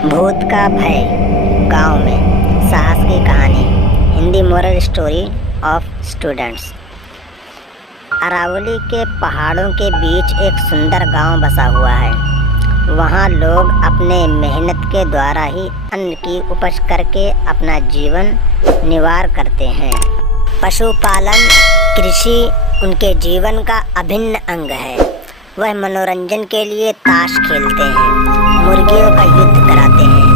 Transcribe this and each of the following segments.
भूत का भय गांव में साहस की कहानी। Hindi moral story of students. Aravalli के पहाड़ों के बीच एक सुंदर गांव बसा हुआ है। वहां लोग अपने मेहनत के द्वारा ही अन्न की उपज करके अपना जीवन निर्वाह करते हैं। पशुपालन कृषि उनके जीवन का अभिन्न अंग है। वह मनोरंजन के लिए ताश खेलते हैं, मुर्गियों का युद्ध कराते हैं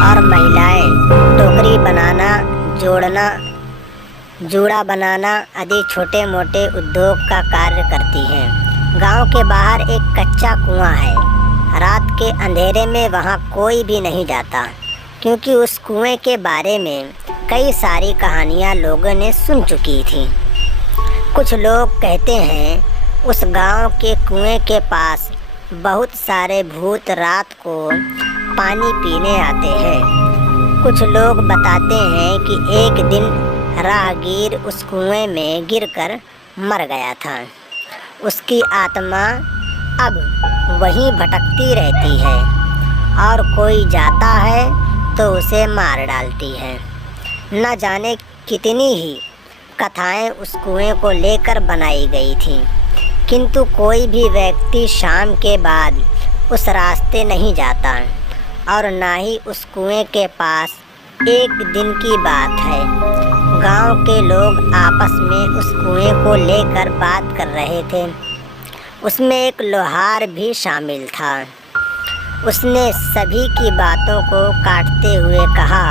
और महिलाएं टोकरी बनाना, जोड़ना, जूड़ा बनाना आदि छोटे मोटे उद्योग का कार्य करती हैं। गांव के बाहर एक कच्चा कुआं है। रात के अंधेरे में वहां कोई भी नहीं जाता, क्योंकि उस कुएं के बारे में कई सारी कहानियां लोगों ने सुन चुकी थी। कुछ लोग कहते हैं उस गांव के कुएं के पास बहुत सारे भूत रात को पानी पीने आते हैं। कुछ लोग बताते हैं कि एक दिन राहगीर उस कुएं में गिरकर मर गया था। उसकी आत्मा अब वहीं भटकती रहती है और कोई जाता है तो उसे मार डालती है। न जाने कितनी ही कथाएं उस कुएं को लेकर बनाई गई थीं, किंतु कोई भी व्यक्ति शाम के बाद उस रास्ते नहीं जाता और ना ही उस कुएं के पास। एक दिन की बात है, गांव के लोग आपस में उस कुएं को लेकर बात कर रहे थे। उसमें एक लोहार भी शामिल था। उसने सभी की बातों को काटते हुए कहा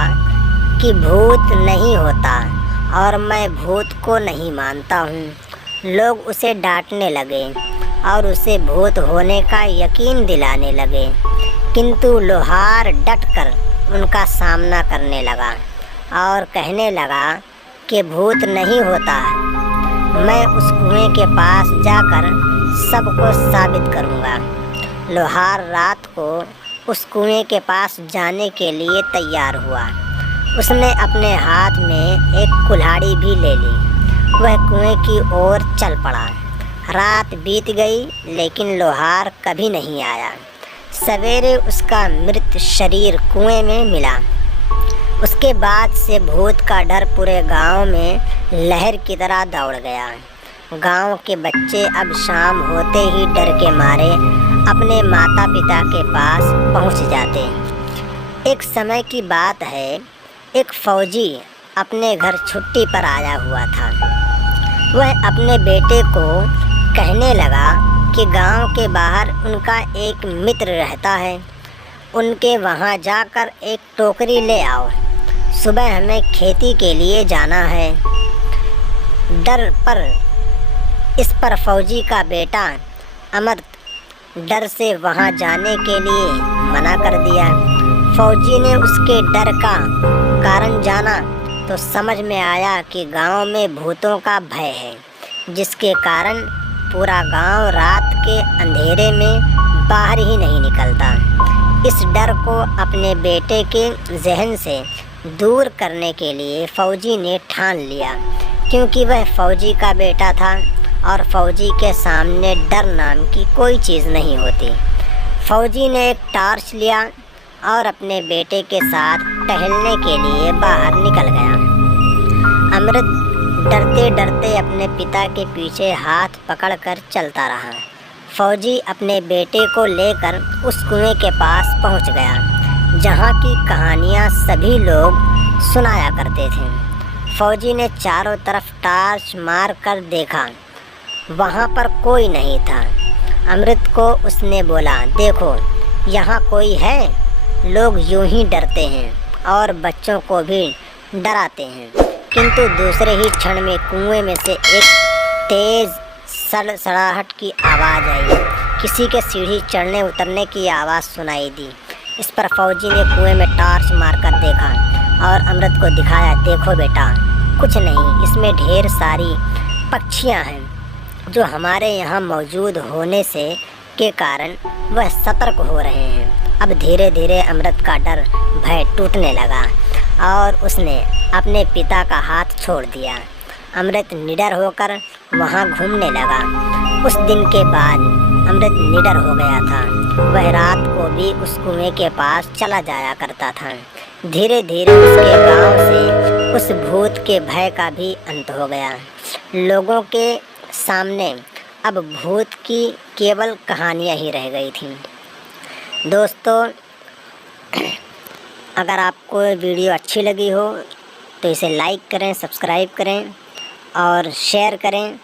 कि भूत नहीं होता और मैं भूत को नहीं मानता हूँ। लोग उसे डांटने लगे और उसे भूत होने का यकीन दिलाने लगे, किंतु लोहार डटकर उनका सामना करने लगा और कहने लगा कि भूत नहीं होता। मैं उस कुएं के पास जाकर सबको साबित करूंगा। लोहार रात को उस कुएं के पास जाने के लिए तैयार हुआ। उसने अपने हाथ में एक कुल्हाड़ी भी ले ली। वह कुएं की ओर चल पड़ा। रात बीत गई, लेकिन लोहार कभी नहीं आया। सवेरे उसका मृत शरीर कुएं में मिला। उसके बाद से भूत का डर पूरे गांव में लहर की तरह दौड़ गया। गांव के बच्चे अब शाम होते ही डर के मारे अपने माता पिता के पास पहुंच जाते। एक समय की बात है, एक फौजी अपने घर छुट्टी पर आया हुआ था। वह अपने बेटे को कहने लगा कि गांव के बाहर उनका एक मित्र रहता है, उनके वहां जाकर एक टोकरी ले आओ। सुबह हमें खेती के लिए जाना है। इस पर फौजी का बेटा अमर डर से वहां जाने के लिए मना कर दिया। फौजी ने उसके डर का कारण जाना तो समझ में आया कि गांव में भूतों का भय है, जिसके कारण पूरा गांव रात के अंधेरे में बाहर ही नहीं निकलता। इस डर को अपने बेटे के जहन से दूर करने के लिए फौजी ने ठान लिया, क्योंकि वह फौजी का बेटा था और फौजी के सामने डर नाम की कोई चीज़ नहीं होती। फौजी ने एक टॉर्च लिया और अपने बेटे के साथ टहलने के लिए बाहर निकल गया। अमृत डरते डरते अपने पिता के पीछे हाथ पकड़कर चलता रहा। फौजी अपने बेटे को लेकर उस कुएं के पास पहुंच गया, जहां की कहानियां सभी लोग सुनाया करते थे। फौजी ने चारों तरफ टॉर्च मार कर देखा, वहां पर कोई नहीं था। अमृत को उसने बोला, देखो यहाँ कोई है। लोग यूं ही डरते हैं और बच्चों को भी डराते हैं, किंतु दूसरे ही क्षण में कुएं में से एक तेज सड़सड़ाहट की आवाज़ आई। किसी के सीढ़ी चढ़ने उतरने की आवाज़ सुनाई दी। इस पर फौजी ने कुएं में टॉर्च मारकर देखा और अमृत को दिखाया, देखो बेटा, कुछ नहीं, इसमें ढेर सारी पक्षियां हैं जो हमारे यहाँ मौजूद होने से के कारण वह सतर्क हो रहे हैं। अब धीरे धीरे अमृत का डर भय टूटने लगा और उसने अपने पिता का हाथ छोड़ दिया। अमृत निडर होकर वहाँ घूमने लगा। उस दिन के बाद अमृत निडर हो गया था। वह रात को भी उस कुएं के पास चला जाया करता था। धीरे धीरे उसके गांव से उस भूत के भय का भी अंत हो गया। लोगों के सामने अब भूत की केवल कहानियाँ ही रह गई थीं। दोस्तों, अगर आपको वीडियो अच्छी लगी हो तो इसे लाइक करें, सब्सक्राइब करें और शेयर करें।